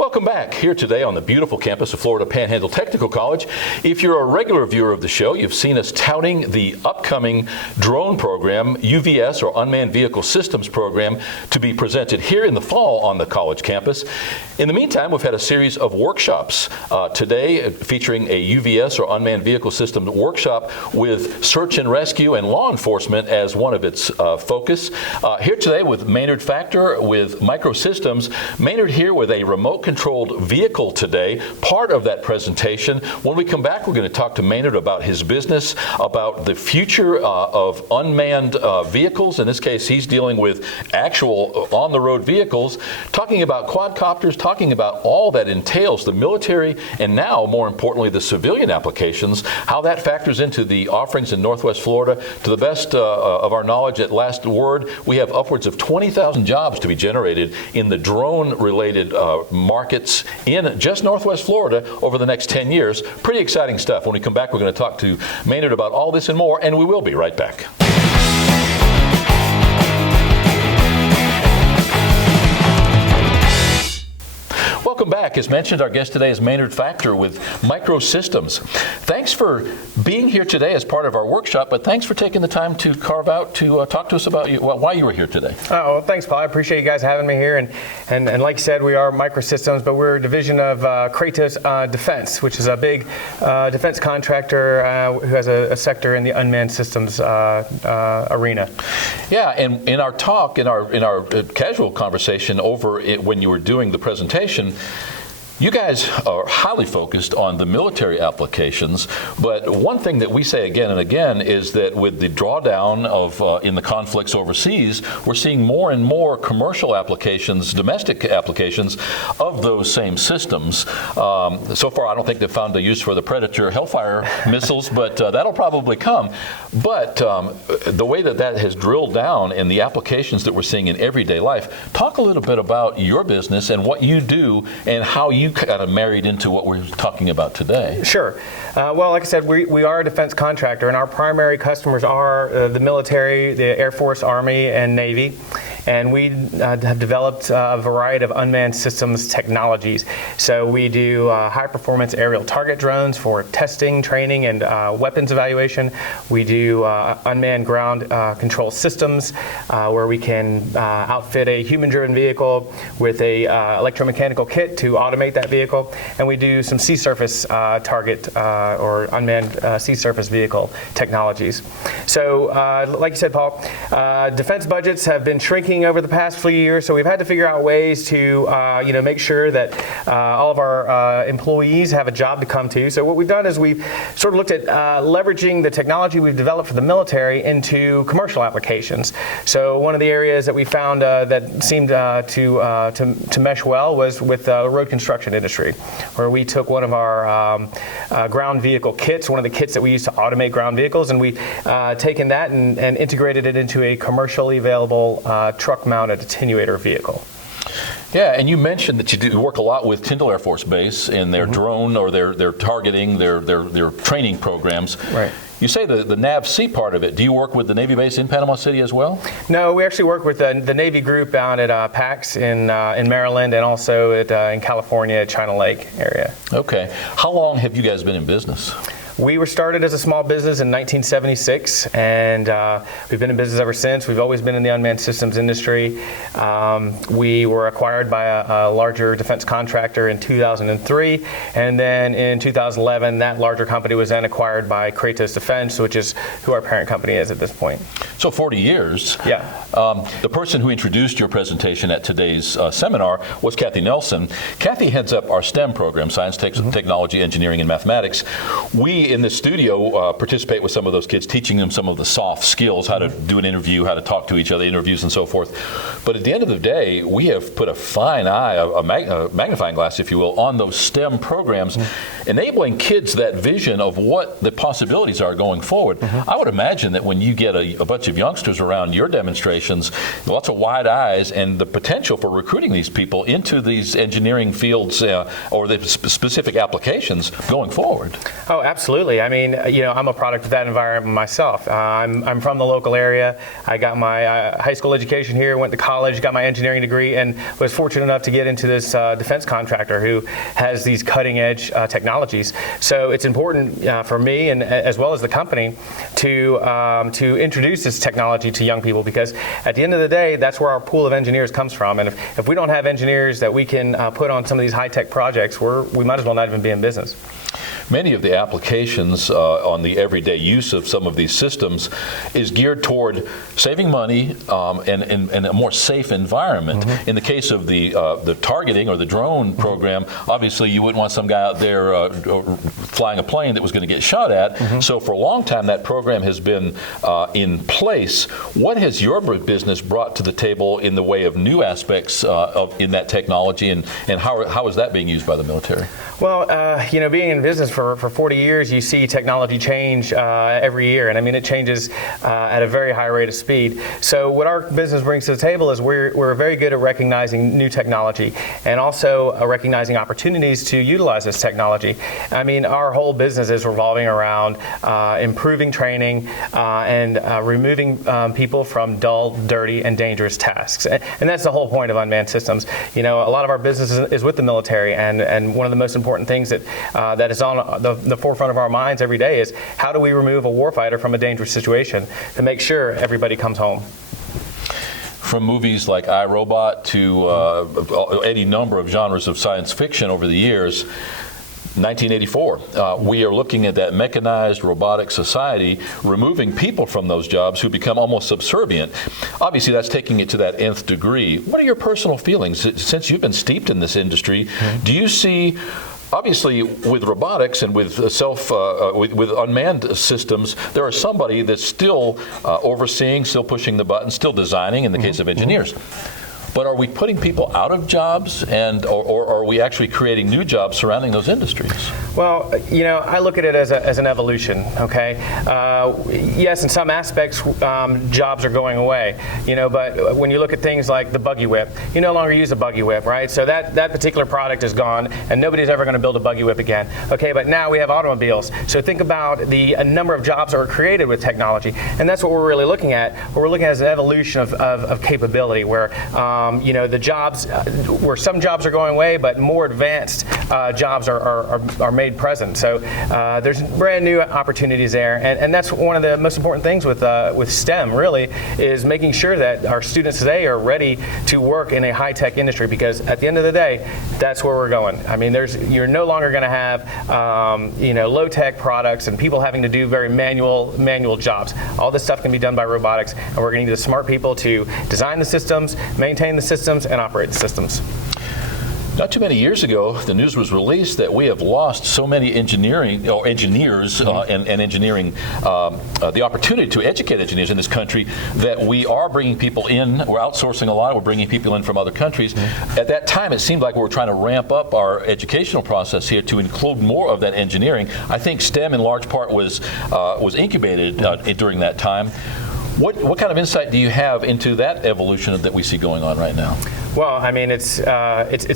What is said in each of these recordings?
Welcome back here today on the beautiful campus of Florida Panhandle Technical College. If you're a regular viewer of the show, you've seen us touting the upcoming drone program, UVS or Unmanned Vehicle Systems program, to be presented here in the fall on the college campus. In the meantime, we've had a series of workshops today featuring a UVS or Unmanned Vehicle Systems workshop with search and rescue and law enforcement as one of its focus. Here today with Maynard Factor with Microsystems. Maynard here with a remote-controlled vehicle today, part of that presentation. When we come back, we're going to talk to Maynard about his business, about the future of unmanned vehicles. In this case, he's dealing with actual on-the-road vehicles, talking about quadcopters, talking about all that entails the military and now, more importantly, the civilian applications, how that factors into the offerings in Northwest Florida. To the best of our knowledge, at last word, we have upwards of 20,000 jobs to be generated in the drone-related markets in just Northwest Florida over the next 10 years. Pretty exciting stuff. When we come back, we're going to talk to Maynard about all this and more, and we will be right back. Welcome back. As mentioned, our guest today is Maynard Factor with Microsystems. Thanks for being here today as part of our workshop, but thanks for taking the time to carve out to talk to us about why you were here today. Oh, well, thanks, Paul. I appreciate you guys having me here. And like you said, we are Microsystems, but we're a division of Kratos Defense, which is a big defense contractor who has a sector in the unmanned systems arena. Yeah, and in our talk, in our casual conversation over it when you were doing the presentation, you guys are highly focused on the military applications, but one thing that we say again and again is that with the drawdown of in the conflicts overseas, we're seeing more and more commercial applications, domestic applications of those same systems. So far, I don't think they've found a use for the Predator Hellfire missiles, but that'll probably come. But the way that has drilled down in the applications that we're seeing in everyday life, talk a little bit about your business and what you do and how you kind of married into what we're talking about today. Sure. Well, like I said, we are a defense contractor, and our primary customers are the military, the Air Force, Army, and Navy. And we have developed a variety of unmanned systems technologies. So we do high-performance aerial target drones for testing, training, and weapons evaluation. We do unmanned ground control systems where we can outfit a human-driven vehicle with a electromechanical kit to automate that vehicle. And we do some sea surface target or unmanned sea surface vehicle technologies. So like you said, Paul, defense budgets have been shrinking over the past few years, so we've had to figure out ways to make sure that all of our employees have a job to come to. So what we've done is we've sort of looked at leveraging the technology we've developed for the military into commercial applications. So one of the areas that we found that seemed to mesh well was with the road construction industry, where we took one of our ground vehicle kits, one of the kits that we use to automate ground vehicles, and we taken that and integrated it into a commercially available truck-mounted attenuator vehicle. Yeah, and you mentioned that you work a lot with Tyndall Air Force Base in their drone or their targeting, their training programs. Right. You say the NAVC part of it. Do you work with the Navy base in Panama City as well? No, we actually work with the Navy group down at PAX in Maryland and also in California, China Lake area. Okay. How long have you guys been in business? We were started as a small business in 1976, and we've been in business ever since. We've always been in the unmanned systems industry. We were acquired by a larger defense contractor in 2003, and then in 2011, that larger company was then acquired by Kratos Defense, which is who our parent company is at this point. So 40 years. Yeah. The person who introduced your presentation at today's seminar was Kathy Nelson. Kathy heads up our STEM program, Science, Technology, Engineering, and Mathematics. We in the studio participate with some of those kids, teaching them some of the soft skills, how to do an interview, how to talk to each other, interviews and so forth. But at the end of the day, we have put a fine eye, a magnifying glass, if you will, on those STEM programs, enabling kids that vision of what the possibilities are going forward. I would imagine that when you get a bunch of youngsters around your demonstrations, lots of wide eyes and the potential for recruiting these people into these engineering fields or the specific applications going forward. Oh, absolutely. Absolutely. I mean, I'm a product of that environment myself. I'm from the local area. I got my high school education here, went to college, got my engineering degree, and was fortunate enough to get into this defense contractor who has these cutting-edge technologies. So it's important for me, and as well as the company, to introduce this technology to young people, because at the end of the day, that's where our pool of engineers comes from. And if we don't have engineers that we can put on some of these high-tech projects, we might as well not even be in business. Many of the applications on the everyday use of some of these systems is geared toward saving money and a more safe environment. In the case of the targeting or the drone program, obviously you wouldn't want some guy out there flying a plane that was going to get shot at. So for a long time that program has been in place. What has your business brought to the table in the way of new aspects in that technology, and how is that being used by the military? Well, being in business for 40 years, you see technology change every year, and I mean it changes at a very high rate of speed. So what our business brings to the table is we're very good at recognizing new technology and also recognizing opportunities to utilize this technology. I mean, our whole business is revolving around improving training and removing people from dull, dirty, and dangerous tasks. And that's the whole point of unmanned systems. A lot of our business is with the military, and one of the most important things that is on the forefront of our minds every day is how do we remove a warfighter from a dangerous situation to make sure everybody comes home. From movies like I, Robot to any number of genres of science fiction over the years, 1984, we are looking at that mechanized robotic society, removing people from those jobs who become almost subservient. Obviously, that's taking it to that nth degree. What are your personal feelings? Since you've been steeped in this industry, do you see, obviously, with robotics and with with unmanned systems, there is somebody that's still overseeing, still pushing the button, still designing in the case of engineers. But are we putting people out of jobs, or are we actually creating new jobs surrounding those industries? Well, I look at it as an evolution, okay? Yes, in some aspects, jobs are going away, but when you look at things like the buggy whip, you no longer use a buggy whip, right? So that particular product is gone, and nobody's ever going to build a buggy whip again. Okay, but now we have automobiles. So think about the number of jobs that are created with technology, and that's what we're really looking at. What we're looking at is an evolution of capability, where the jobs, where some jobs are going away, but more advanced jobs are made present. So there's brand new opportunities there, and that's one of the most important things with STEM, really, is making sure that our students today are ready to work in a high-tech industry, because at the end of the day, that's where we're going. I mean, you're no longer going to have low-tech products and people having to do very manual jobs. All this stuff can be done by robotics, and we're going to need the smart people to design the systems, maintain the systems, and operate the systems. Not too many years ago, the news was released that we have lost so many engineers and engineering, the opportunity to educate engineers in this country, that we are bringing people in. We're outsourcing a lot. We're bringing people in from other countries. At that time, it seemed like we were trying to ramp up our educational process here to include more of that engineering. I think STEM, in large part, was incubated during that time. What kind of insight do you have into that evolution that we see going on right now? Well, I mean, it's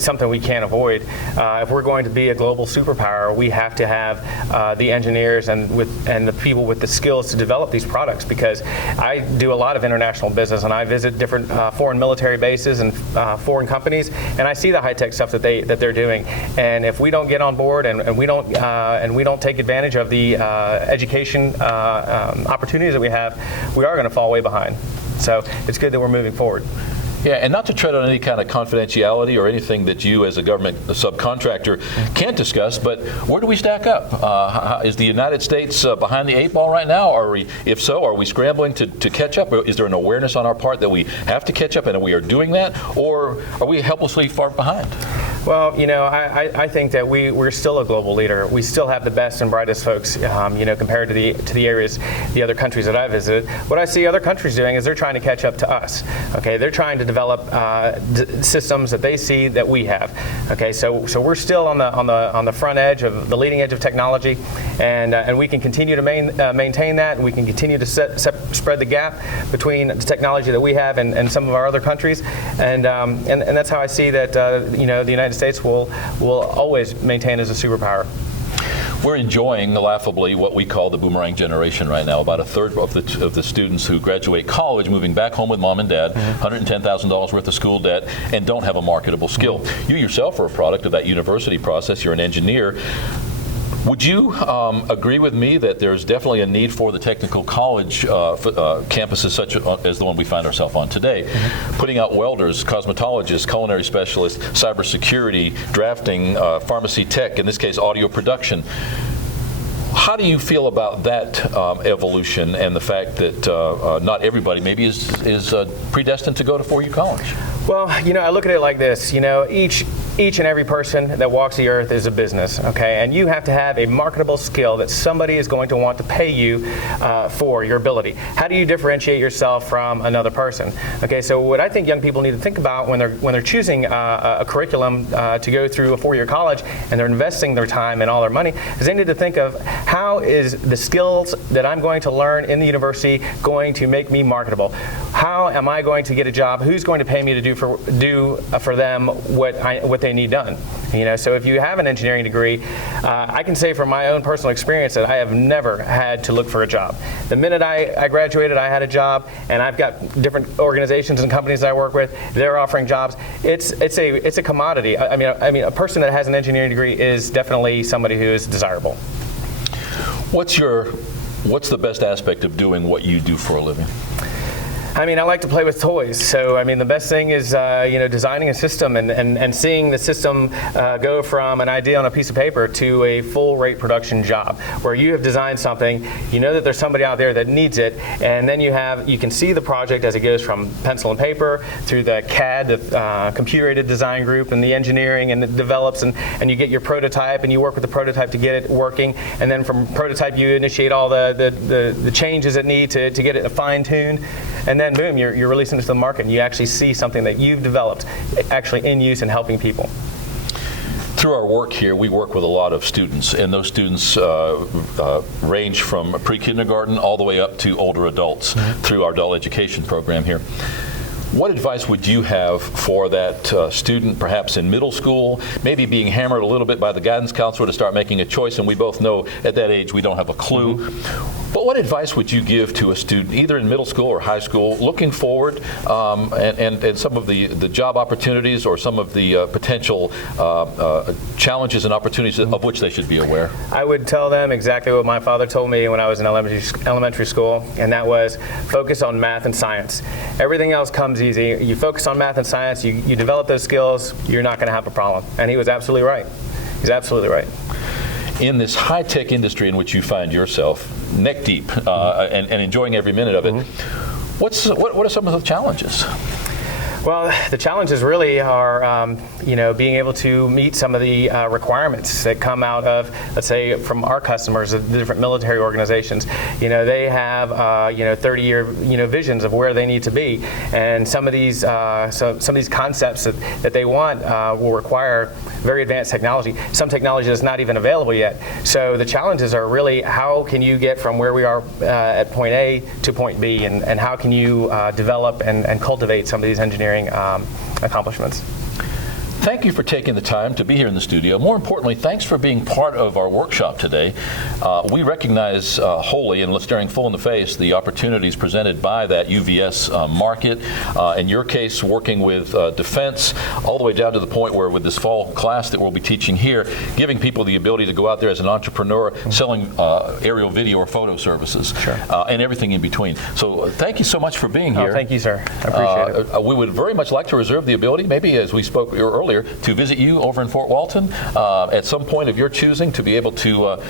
something we can't avoid. If we're going to be a global superpower, we have to have the engineers and the people with the skills to develop these products. Because I do a lot of international business, and I visit different foreign military bases and foreign companies, and I see the high-tech stuff that they're doing. And if we don't get on board and we don't take advantage of the education opportunities that we have, we are going to fall way behind. So it's good that we're moving forward. Yeah, and not to tread on any kind of confidentiality or anything that you as a government subcontractor can't discuss, but where do we stack up? Is the United States behind the 8 ball right now? If so, are we scrambling to catch up? Is there an awareness on our part that we have to catch up and we are doing that? Or are we helplessly far behind? Well, I think that we're still a global leader. We still have the best and brightest folks, compared to the areas, the other countries that I visited. What I see other countries doing is they're trying to catch up to us. Okay, they're trying to develop systems that they see that we have. Okay, so we're still on the front edge of the leading edge of technology, and we can continue to maintain that, and we can continue to spread the gap between the technology that we have and some of our other countries, and that's how I see that the United States will always maintain as a superpower. We're enjoying, laughably, what we call the boomerang generation right now. About a third of the students who graduate college moving back home with mom and dad, $110,000 worth of school debt, and don't have a marketable skill. You yourself are a product of that university process. You're an engineer. Would you agree with me that there's definitely a need for the technical college campuses such as the one we find ourselves on today, putting out welders, cosmetologists, culinary specialists, cybersecurity, drafting, pharmacy tech, in this case audio production? How do you feel about that evolution and the fact that not everybody maybe is predestined to go to 4U college? Well, I look at it like this. Each and every person that walks the earth is a business, okay? And you have to have a marketable skill that somebody is going to want to pay you for your ability. How do you differentiate yourself from another person? Okay, so what I think young people need to think about when they're choosing a curriculum to go through a 4-year college and they're investing their time and all their money, is they need to think of how is the skills that I'm going to learn in the university going to make me marketable? How am I going to get a job? Who's going to pay me to do for them what they need done? So if you have an engineering degree, I can say from my own personal experience that I have never had to look for a job. The minute I graduated, I had a job, and I've got different organizations and companies that I work with. They're offering jobs. It's a commodity. I mean, a person that has an engineering degree is definitely somebody who is desirable. What's the best aspect of doing what you do for a living? I mean, I like to play with toys. So, I mean, the best thing is, designing a system and seeing the system go from an idea on a piece of paper to a full rate production job where you have designed something, you know that there's somebody out there that needs it, and then you can see the project as it goes from pencil and paper through the CAD, the computer aided design group, and the engineering, and it develops, and you get your prototype, and you work with the prototype to get it working, and then from prototype you initiate all the changes that need to get it fine-tuned, and then boom, you're releasing it to the market, and you actually see something that you've developed actually in use and helping people. Through our work here, we work with a lot of students, and those students range from pre-kindergarten all the way up to older adults through our adult education program here. What advice would you have for that student, perhaps in middle school, maybe being hammered a little bit by the guidance counselor to start making a choice, and we both know at that age we don't have a clue. But what advice would you give to a student, either in middle school or high school, looking forward and some of the job opportunities or some of the potential challenges and opportunities of which they should be aware? I would tell them exactly what my father told me when I was in elementary school, and that was focus on math and science. Everything else comes easy. You focus on math and science, you develop those skills, you're not going to have a problem. And he was absolutely right. He's absolutely right. In this high-tech industry in which you find yourself, neck deep, and enjoying every minute of it, what are some of the challenges? Well, the challenges really are, being able to meet some of the requirements that come out of, let's say, from our customers, the different military organizations. They have, 30-year, visions of where they need to be, and some of these concepts that they want will require very advanced technology. Some technology that's not even available yet. So the challenges are really how can you get from where we are at point A to point B, and how can you develop and cultivate some of these engineering accomplishments. Thank you for taking the time to be here in the studio. More importantly, thanks for being part of our workshop today. We recognize wholly and staring full in the face the opportunities presented by that UVS market. In your case, working with defense, all the way down to the point where with this fall class that we'll be teaching here, giving people the ability to go out there as an entrepreneur, selling aerial video or photo services, and everything in between. So thank you so much for being here. Thank you, sir. I appreciate it. We would very much like to reserve the ability, maybe as we spoke earlier, to visit you over in Fort Walton at some point of your choosing, to be able to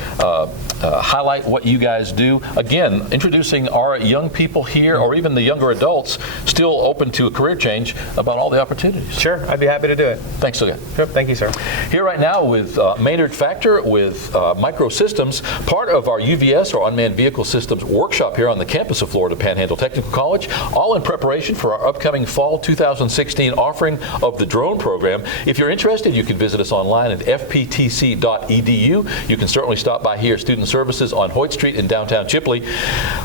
highlight what you guys do. Again, introducing our young people here, or even the younger adults still open to a career change, about all the opportunities. Sure, I'd be happy to do it. Thanks again. Sure, thank you, sir. Here right now with Maynard Factor with Microsystems, part of our UVS, or Unmanned Vehicle Systems workshop here on the campus of Florida Panhandle Technical College, all in preparation for our upcoming fall 2016 offering of the drone program. If you're interested, you can visit us online at fptc.edu. You can certainly stop by here, Student Services on Hoyt Street in downtown Chipley.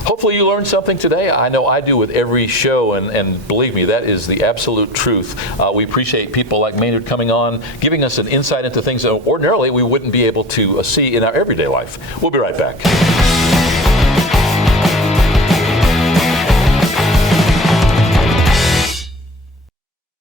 Hopefully you learned something today. I know I do with every show, and believe me, that is the absolute truth. We appreciate people like Maynard coming on, giving us an insight into things that ordinarily we wouldn't be able to see in our everyday life. We'll be right back.